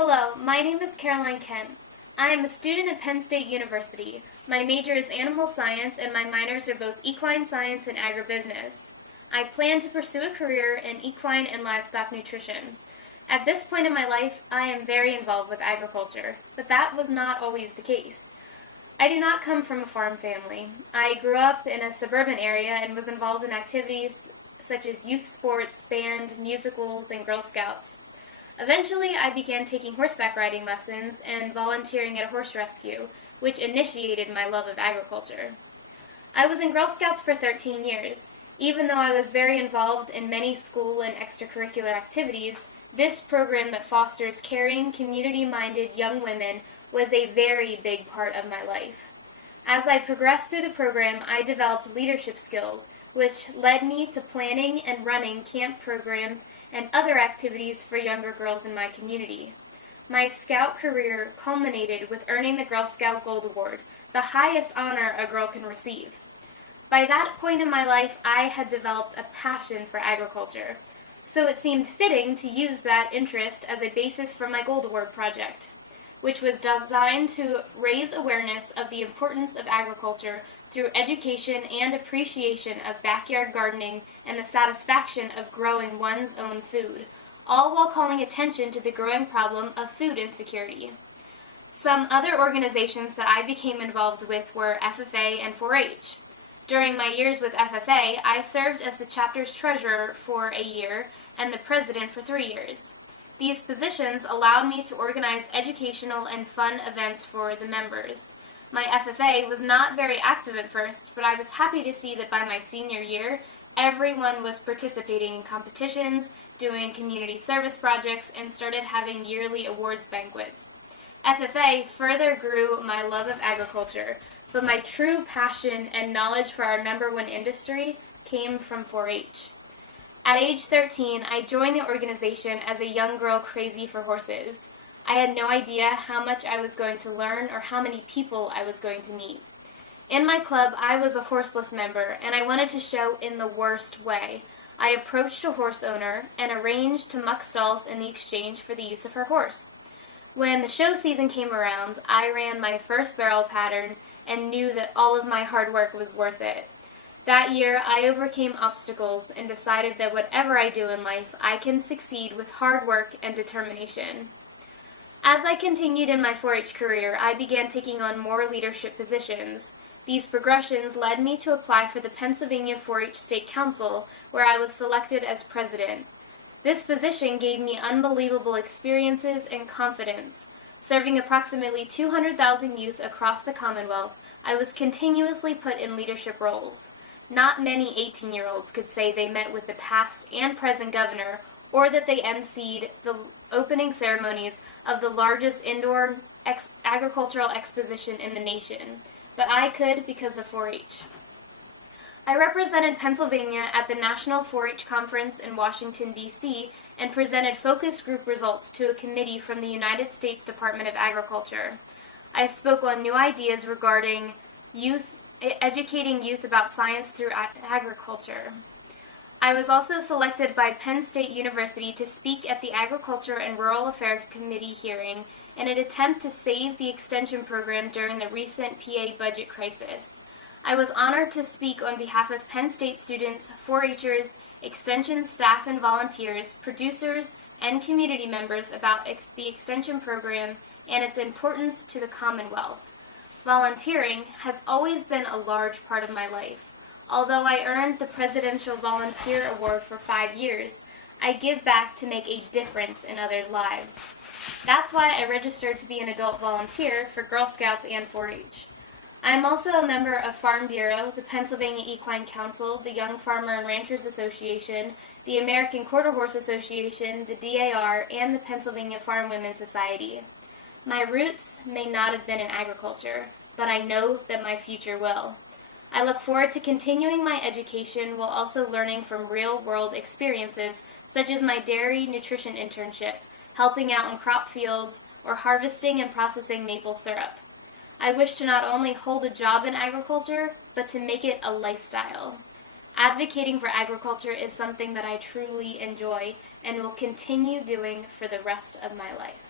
Hello, my name is Karoline. I am a student at Penn State University. My major is animal science and my minors are both equine science and agribusiness. I plan to pursue a career in equine and livestock nutrition. At this point in my life, I am very involved with agriculture, but that was not always the case. I do not come from a farm family. I grew up in a suburban area and was involved in activities such as youth sports, band, musicals, and Girl Scouts. Eventually, I began taking horseback riding lessons and volunteering at a horse rescue, which initiated my love of agriculture. I was in Girl Scouts for 13 years. Even though I was very involved in many school and extracurricular activities, this program that fosters caring, community-minded young women was a very big part of my life. As I progressed through the program, I developed leadership skills, which led me to planning and running camp programs and other activities for younger girls in my community. My Scout career culminated with earning the Girl Scout Gold Award, the highest honor a girl can receive. By that point in my life, I had developed a passion for agriculture, so it seemed fitting to use that interest as a basis for my Gold Award project, which was designed to raise awareness of the importance of agriculture through education and appreciation of backyard gardening and the satisfaction of growing one's own food, all while calling attention to the growing problem of food insecurity. Some other organizations that I became involved with were FFA and 4-H. During my years with FFA, I served as the chapter's treasurer for a year and the president for 3 years. These positions allowed me to organize educational and fun events for the members. My FFA was not very active at first, but I was happy to see that by my senior year, everyone was participating in competitions, doing community service projects, and started having yearly awards banquets. FFA further grew my love of agriculture, but my true passion and knowledge for our number one industry came from 4-H. At age 13, I joined the organization as a young girl crazy for horses. I had no idea how much I was going to learn or how many people I was going to meet. In my club, I was a horseless member, and I wanted to show in the worst way. I approached a horse owner and arranged to muck stalls in the exchange for the use of her horse. When the show season came around, I ran my first barrel pattern and knew that all of my hard work was worth it. That year, I overcame obstacles and decided that whatever I do in life, I can succeed with hard work and determination. As I continued in my 4-H career, I began taking on more leadership positions. These progressions led me to apply for the Pennsylvania 4-H State Council, where I was selected as president. This position gave me unbelievable experiences and confidence. Serving approximately 200,000 youth across the Commonwealth, I was continuously put in leadership roles. Not many 18-year-olds could say they met with the past and present governor or that they emceed the opening ceremonies of the largest indoor agricultural exposition in the nation, but I could because of 4-H. I represented Pennsylvania at the National 4-H Conference in Washington, D.C., and presented focus group results to a committee from the United States Department of Agriculture. I spoke on new ideas regarding educating youth about science through agriculture. I was also selected by Penn State University to speak at the Agriculture and Rural Affairs Committee hearing in an attempt to save the extension program during the recent PA budget crisis. I was honored to speak on behalf of Penn State students, 4-Hers, extension staff and volunteers, producers, and community members about the extension program and its importance to the Commonwealth. Volunteering has always been a large part of my life. Although I earned the Presidential Volunteer Award for 5 years, I give back to make a difference in others' lives. That's why I registered to be an adult volunteer for Girl Scouts and 4-H. I am also a member of Farm Bureau, the Pennsylvania Equine Council, the Young Farmer and Ranchers Association, the American Quarter Horse Association, the DAR, and the Pennsylvania Farm Women's Society. My roots may not have been in agriculture, but I know that my future will. I look forward to continuing my education while also learning from real-world experiences such as my dairy nutrition internship, helping out in crop fields, or harvesting and processing maple syrup. I wish to not only hold a job in agriculture, but to make it a lifestyle. Advocating for agriculture is something that I truly enjoy and will continue doing for the rest of my life.